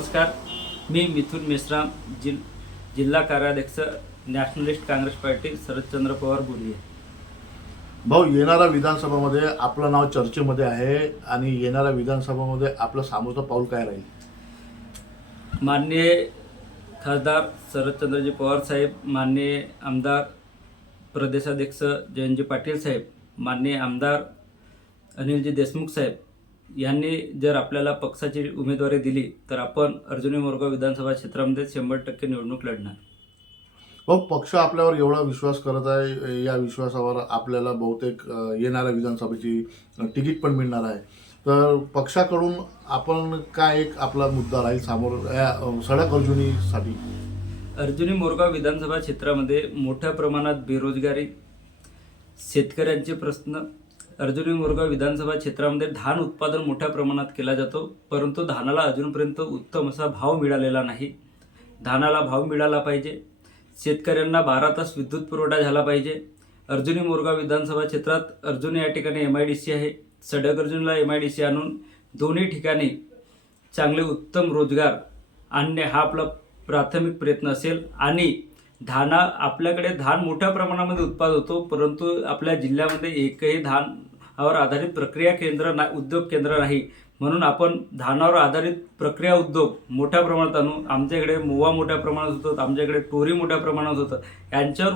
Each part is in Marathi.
नमस्कार. मी मिथुन मेश्राम जिल जिल्हा कार्याध्यक्ष Nationalist Congress Party Sharadchandra Pawar बोलली भाऊ येणाऱ्या विधानसभामध्ये आपलं नाव चर्चेमध्ये आहे आणि येणाऱ्या विधानसभामध्ये आपलं सामोरचं पाऊल काय राहील? माननीय खासदार शरदचंद्रजी पवार साहेब माननीय आमदार प्रदेशाध्यक्ष जयंतजी पाटील साहेब माननीय आमदार अनिलजी देशमुख साहेब यांनी जर आपल्याला पक्षाची उमेदवारी दिली तर आपण अर्जुनी मोरगाव विधानसभा क्षेत्रामध्ये शंभर टक्के निवडणूक लढणार. भाऊ पक्ष आपल्यावर एवढा विश्वास करत आहे या विश्वासावर आपल्याला बहुतेक येणाऱ्या विधानसभेची तिकीट पण मिळणार आहे. तर पक्षाकडून आपण काय एक आपला मुद्दा राहील समोर या सडक अर्जुनीसाठी? अर्जुनी मोरगाव विधानसभा क्षेत्रामध्ये मोठ्या प्रमाणात बेरोजगारी शेतकऱ्यांचे प्रश्न अर्जुनी मोरगाव विधानसभा क्षेत्रामध्ये धान उत्पादन मोठ्या प्रमाणात केला जातो परंतु धानाला अजूनपर्यंत उत्तम असा भाव मिळालेला नाही. धानाला भाव मिळाला पाहिजे. शेतकऱ्यांना बारा तास विद्युत पुरवठा झाला पाहिजे. अर्जुनी मोरगाव विधानसभा क्षेत्रात अर्जुनी या ठिकाणी एम आय डी सी आहे. सडक अर्जुनला एम आय डी सी आणून दोन्ही ठिकाणी चांगले उत्तम रोजगार आणणे हा आपला प्राथमिक प्रयत्न असेल. आणि धाना आपल्याकडे धान मोठ्या प्रमाणामध्ये उत्पाद होतो परंतु आपल्या जिल्ह्यामध्ये एकही धान धानावर आधारित प्रक्रिया केंद्र ना उद्योग केंद्र नाही. म्हणून आपण धानावर आधारित प्रक्रिया उद्योग मोठ्या प्रमाणात आणू. आमच्याकडे मोवा मोठ्या प्रमाणात होतं आमच्याकडे टोरी मोठ्या प्रमाणात होतं. यांच्यावर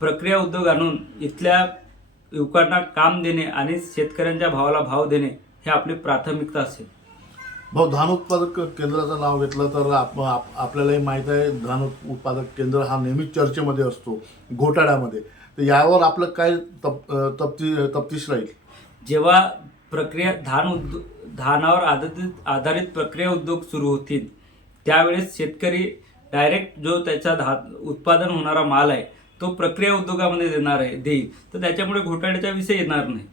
प्रक्रिया उद्योग आणून इथल्या युवकांना काम देणे आणि शेतकऱ्यांच्या भावाला भाव देणे हे आपली प्राथमिकता असेल. भाऊ धान उत्पादक केंद्राचं नाव घेतलं तर आप आप- आपल्यालाही माहीत आहे धान उत्पादक केंद्र हा नेहमीच चर्चेमध्ये असतो घोटाळ्यामध्ये. तर यावर आपलं काय तप तप्ती तप्तीश राहील? जेव्हा प्रक्रिया धान उद्यो धानावर आधारित आधारित प्रक्रिया उद्योग सुरू होतील त्यावेळेस शेतकरी डायरेक्ट जो त्याचा धा उत्पादन होणारा माल आहे तो प्रक्रिया उद्योगामध्ये देणार आहे देईल. तर त्याच्यामुळे घोटाळ्याचा विषय येणार नाही.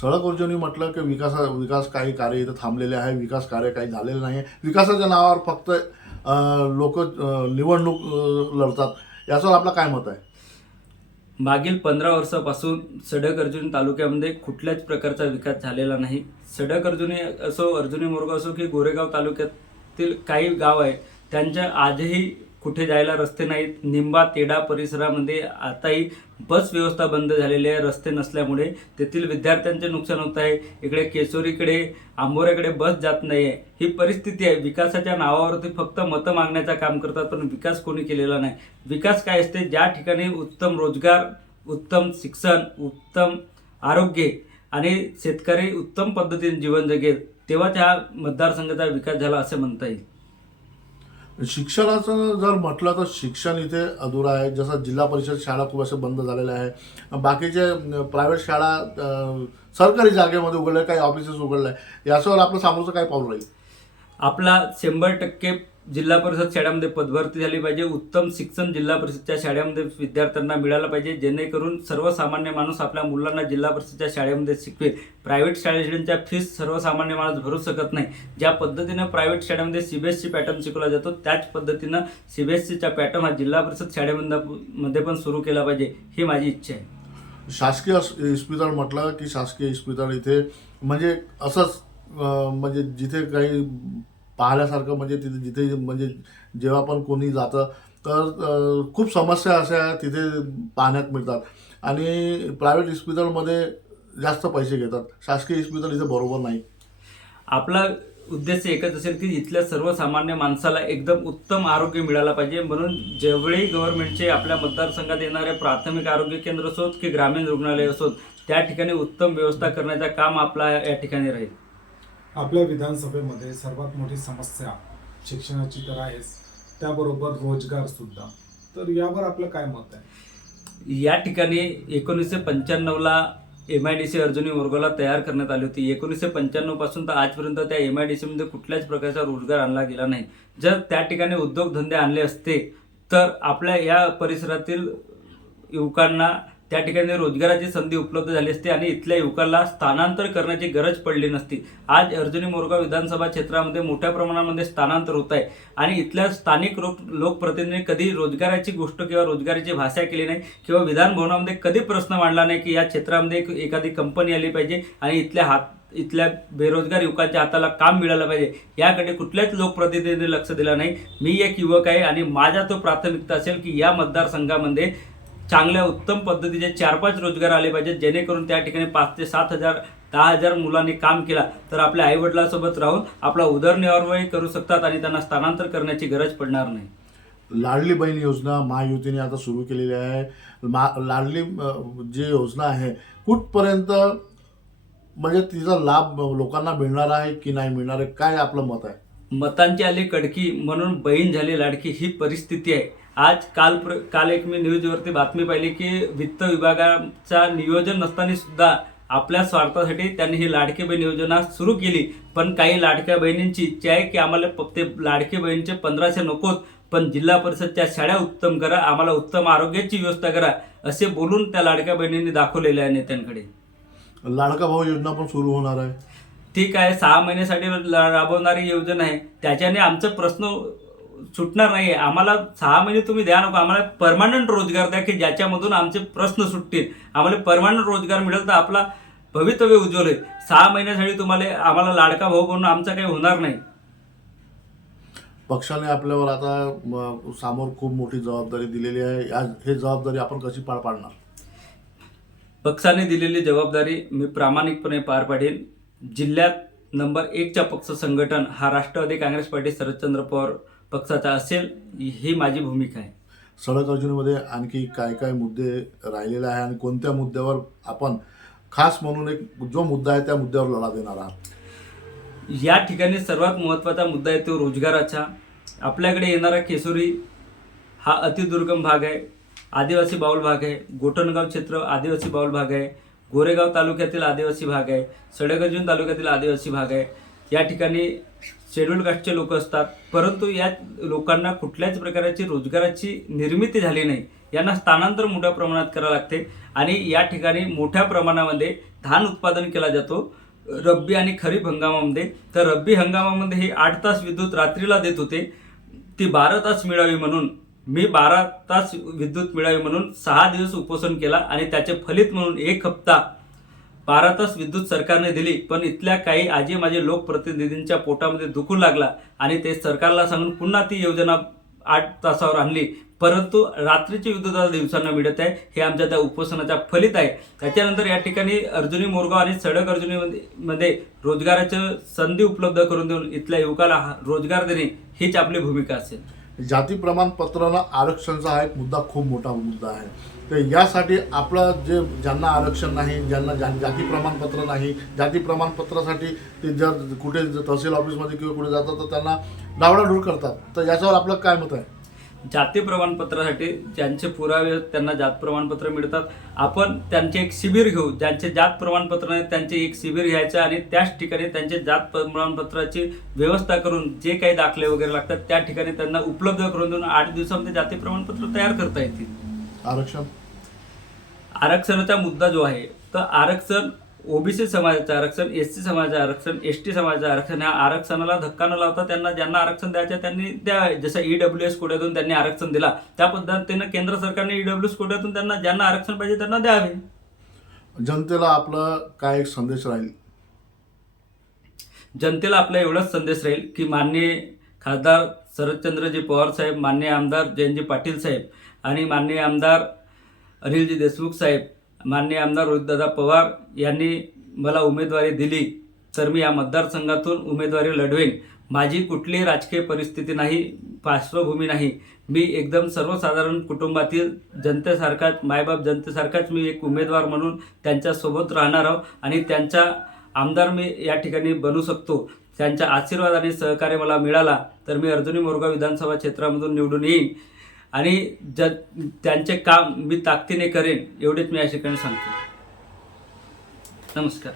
सडक अर्जुनी म्हटलं की विकासा विकास काही कार्य इथं थांबलेले आहे विकास कार्य काही झालेलं नाही आहे. विकासाच्या नावावर फक्त लोक निवडणूक लढतात. याच्यावर आपलं काय मत आहे? मागील पंधरा वर्षापासून सडक अर्जुनी तालुक्यामध्ये कुठल्याच प्रकारचा विकास झालेला नाही. सडक अर्जुनी असो अर्जुनी मोरगाव असो की गोरेगाव तालुक्यातील काही गाव आहे त्यांच्या आजही कुठे जायला रस्ते नाहीत. निंबा तेडा परिसरामध्ये आताही बस व्यवस्था बंद झालेली आहे. रस्ते नसल्यामुळे तेथील विद्यार्थ्यांचे नुकसान होत आहे. इकडे केसोरीकडे आंबोऱ्याकडे बस जात नाही आहे ही परिस्थिती आहे. विकासाच्या नावावरती फक्त मतं मागण्याचं काम करतात पण विकास कोणी केलेला नाही. विकास काय असते? ज्या ठिकाणी उत्तम रोजगार उत्तम शिक्षण उत्तम आरोग्य आणि शेतकरी उत्तम पद्धतीने जीवन जगेल तेव्हा त्या मतदारसंघाचा विकास झाला असं म्हणता येईल. शिक्षणाचं जर म्हटलं तर शिक्षण इथे अधुरं आहे. जसं जिल्हा परिषद शाळा खूप असे बंद झालेल्या आहे बाकीचे प्रायव्हेट शाळा सरकारी जागेमध्ये उघडल्या काही ऑफिसेस उघडल्या. आहे याच्यावर आपलं सामोरचं काय पाऊल राहील. आपला शंभर टक्के जिल्हा परिषद शाळेमध्ये पदभरती झाली पाहिजे. उत्तम शिक्षण जिल्हा परिषदच्या शाळेमध्ये विद्यार्थ्यांना मिळालं पाहिजे. जेणेकरून सर्वसामान्य माणूस आपल्या मुलांना जिल्हा परिषदच्या शाळेमध्ये शिकवेल. प्रायव्हेट शाळेच्या फीस सर्वसामान्य माणूस भरू शकत नाही. ज्या पद्धतीनं प्रायव्हेट शाळेमध्ये C B S C pattern शिकवला जातो त्याच पद्धतीनं सी बी एस सीचा पॅटर्न हा जिल्हा परिषद शाळेमध्ये मध्ये पण सुरू केला पाहिजे ही माझी इच्छा आहे. शासकीय इस्पितळ म्हटलं की शासकीय इस्पितळ इथे म्हणजे असंच म्हणजे जिथे काही पाहण्यासारखं म्हणजे तिथे जिथे म्हणजे जेव्हा पण कोणी जातं तर खूप समस्या अशा तिथे पाहण्यात मिळतात. आणि प्रायव्हेट इस्पितळमध्ये जास्त पैसे घेतात. शासकीय इस्पितळ इथे बरोबर नाही. आपला उद्देश एकच असेल की इथल्या सर्वसामान्य माणसाला एकदम उत्तम आरोग्य मिळालं पाहिजे. म्हणून जेवढेही गव्हर्नमेंटचे आपल्या मतदारसंघात येणारे प्राथमिक आरोग्य केंद्र असोत की ग्रामीण रुग्णालय असोत त्या ठिकाणी उत्तम व्यवस्था करण्याचं काम आपला या ठिकाणी राहील. आपल्या विधानसभेमध्ये सर्वात मोठी समस्या शिक्षणाची तर आहेच त्याबरोबर रोजगार सुद्धा. तर यावर आपलं काय मत आहे? या ठिकाणी एकोणीसशे पंच्याण्णवला M I D C Arjuni वर्गाला तयार करण्यात आली होती. एकोणीसशे पंच्याण्णवपासून तर आजपर्यंत त्या एम आय डी सीमध्ये कुठल्याच प्रकारचा रोजगार आणला गेला नाही. जर त्या ठिकाणी उद्योगधंदे आणले असते तर आपल्या या परिसरातील युवकांना त्या ठिकाणी रोजगाराची संधी उपलब्ध झाली असती आणि इथल्या युवकाला स्थानांतर करण्याची गरज पडली नसती. आज अर्जुनी मोरगाव विधानसभा क्षेत्रामध्ये मोठ्या प्रमाणामध्ये स्थानांतर होत आहे आणि इथल्या स्थानिक लोक लोकप्रतिनिधींनी कधी रोजगाराची गोष्ट किंवा रोजगाराची भाषा केली नाही किंवा विधानभवनामध्ये कधी प्रश्न मांडला नाही की या क्षेत्रामध्ये एखादी कंपनी आली पाहिजे आणि इथल्या हात इथल्या बेरोजगार युवकांच्या हाताला काम मिळालं पाहिजे. याकडे कुठल्याच लोकप्रतिनिधींनी लक्ष दिलं नाही. मी एक युवक आहे आणि माझा तो प्राथमिकता असेल की या मतदारसंघामध्ये चांगल्या उत्तम पद्धतीचे चार पाच रोजगार आले पाहिजेत. जेणेकरून त्या ठिकाणी पाच ते सात हजार दहा हजार मुलांनी काम केला तर आपल्या आईवडिलांसोबत राहून आपला उदरनिर्वाहही करू शकतात आणि त्यांना स्थानांतर करण्याची गरज पडणार नाही. लाडली बहीण योजना महायुतीने आता सुरू केलेली आहे. मा लाडली जी योजना आहे कुठपर्यंत म्हणजे तिचा लाभ लोकांना मिळणार आहे की नाही मिळणार आहे? काय आपलं मत आहे? मतांची आली कडकी म्हणून बहीण झाली लाडकी ही परिस्थिती आहे. आज काल प्र काल एक मी न्यूजवरती बातमी पाहिली की वित्त विभागाचा नियोजन नसताना सुद्धा आपल्या स्वार्थासाठी त्यांनी ही लाडकी बहीण योजना सुरू केली. पण काही लाडक्या बहिणींची इच्छा आहे की आम्हाला ते लाडकी बहिणीचे पंधराशे नकोत पण जिल्हा परिषदच्या शाळा उत्तम करा आम्हाला उत्तम आरोग्याची व्यवस्था करा असे बोलून त्या लाडक्या बहिणींनी दाखवलेले आहे नेत्यांकडे. लाडका भाऊ योजना पण सुरू होणार आहे. ठीक आहे सहा महिन्यासाठी राबवणारी योजना आहे. त्याच्याने आमचा प्रश्न सुटणार नाही आम्हाला सहा महिने तुम्ही द्या नको. आम्हाला परमानंट रोजगार द्या की ज्याच्यामधून आमचे प्रश्न सुटतील. आम्हाला परमानंट रोजगार मिळेल तर आपला भवितव्य उज्ज्वल आहे सहा महिन्यासाठी तुम्हाला आम्हाला लाडका भाऊ म्हणून आमचं काही होणार नाही. पक्षाने आपल्यावर आता समोर खूप मोठी जबाबदारी दिलेली आहे. या हे जबाबदारी आपण कशी पार पाडणार? पक्षाने दिलेली जबाबदारी मी प्रामाणिकपणे पार पाडेन. जिल्ह्यात नंबर एकच्या पक्ष संघटन हा राष्ट्रवादी काँग्रेस पार्टी शरदचंद्र पवार पक्षाचा असेल ही माझी भूमिका आहे. सडक अर्जुनीमध्ये आणखी काय काय मुद्दे राहिलेले आहे आणि कोणत्या मुद्द्यावर आपण खास म्हणून एक जो मुद्दा आहे त्या मुद्द्यावर लढा देणार आहात? या ठिकाणी सर्वात महत्त्वाचा मुद्दा आहे तो रोजगाराचा. आपल्याकडे येणारा केसुरी हा अतिदुर्गम भाग आहे आदिवासी बाऊल भाग आहे गोटणगाव क्षेत्र आदिवासी बाऊल भाग आहे गोरेगाव तालुक्यातील आदिवासी भाग आहे सडगर्जून तालुक्यातील आदिवासी भाग आहे. या ठिकाणी शेड्यूल कास्टचे लोक असतात. परंतु या लोकांना कुठल्याच प्रकारची रोजगाराची निर्मिती झाली नाही. यांना स्थानांतर मोठ्या प्रमाणात करावं लागते आणि या ठिकाणी मोठ्या प्रमाणामध्ये धान उत्पादन केला जातो. रब्बी आणि खरीप हंगामामध्ये. तर रब्बी हंगामामध्ये हे आठ तास विद्युत रात्रीला देत होते. ती बारा तास मिळावी म्हणून मी बारा तास विद्युत मिळावी म्हणून सहा दिवस उपोषण केला आणि त्याचे फलित म्हणून एक हप्ता बारा तास विद्युत सरकारने दिली पण इथल्या काही आजी माझे लोकप्रतिनिधींच्या पोटामध्ये दुखू लागला आणि ते सरकारला सांगून पुन्हा ती योजना आठ तासावर आणली. परंतु रात्रीची विद्युत आता दिवसांना मिळत आहे हे आमच्या त्या उपोषणाच्या फलित आहे. त्याच्यानंतर या ठिकाणी अर्जुनी मोरगाव आणि सडक अर्जुनीमध्ये रोजगाराच्या संधी उपलब्ध करून देऊन इथल्या युवकाला हा- रोजगार देणे हीच आपली भूमिका असेल. जाती प्रमाणपत्राला आरक्षणचा हा एक मुद्दा खूप मोठा मुद्दा आहे. तर यासाठी आपलं जे ज्यांना आरक्षण नाही ज्यांना जा जाती प्रमाणपत्र नाही जाती प्रमाणपत्रासाठी ते जर कुठे तहसील ऑफिसमध्ये किंवा कुठे जातात तर त्यांना डावडाडूर करतात. तर याच्यावर आपलं काय मत आहे? जाती प्रमाणपत्रासाठी ज्यांचे पुरावे त्यांना जात प्रमाणपत्र मिळतात. आपण त्यांचे एक शिबिर घेऊ. ज्यांचे जात प्रमाणपत्र नाही त्यांचे एक शिबिर घ्यायचं आणि त्याच ठिकाणी त्यांचे जात प्रमाणपत्राची व्यवस्था करून जे काही दाखले वगैरे लागतात त्या ठिकाणी त्यांना उपलब्ध करून देऊन आठ दिवसामध्ये जाती प्रमाणपत्र तयार करता येतील. आरक्षण? आरक्षणाचा मुद्दा जो आहे तर आरक्षण ओबीसी समाजाचं आरक्षण एस सी समाजाचं आरक्षण एस टी समाजाचं आरक्षण ह्या आरक्षणाला धक्का न लावता त्यांना ज्यांना आरक्षण द्यायचं त्यांनी द्यावे जसं ई डब्ल्यू एस कोट्यातून त्यांनी आरक्षण दिला. त्या पद्धतीनं केंद्र सरकारने ई डब्ल्यू एस कोट्यातून त्यांना ज्यांना आरक्षण पाहिजे त्यांना द्यावे. जनतेला आपलं काय एक संदेश राहील? जनतेला आपला एवढाच संदेश राहील की माननीय खासदार शरदचंद्रजी पवार साहेब माननीय आमदार जयंतजी पाटील साहेब आणि माननीय आमदार अनिलजी देशमुख साहेब माननीय आमदार रोहितदादा पवार यांनी मला उमेदवारी दिली तर मी या मतदारसंघातून उमेदवारी लढवेन. माझी कुठलीही राजकीय परिस्थिती नाही पार्श्वभूमी नाही. मी एकदम सर्वसाधारण कुटुंबातील जनतेसारखाच मायबाप जनतेसारखाच मी एक उमेदवार म्हणून त्यांच्यासोबत राहणार आहो आणि त्यांचा आमदार मी या ठिकाणी बनू शकतो. त्यांच्या आशीर्वाद आणि सहकार्य मला मिळाला तर मी अर्जुनी मोरगाव विधानसभा क्षेत्रामधून निवडून येईन. आणि ज त्यांचे काम मी ताकदीने करेन एवढेच मी या ठिकाणी सांगतो. नमस्कार.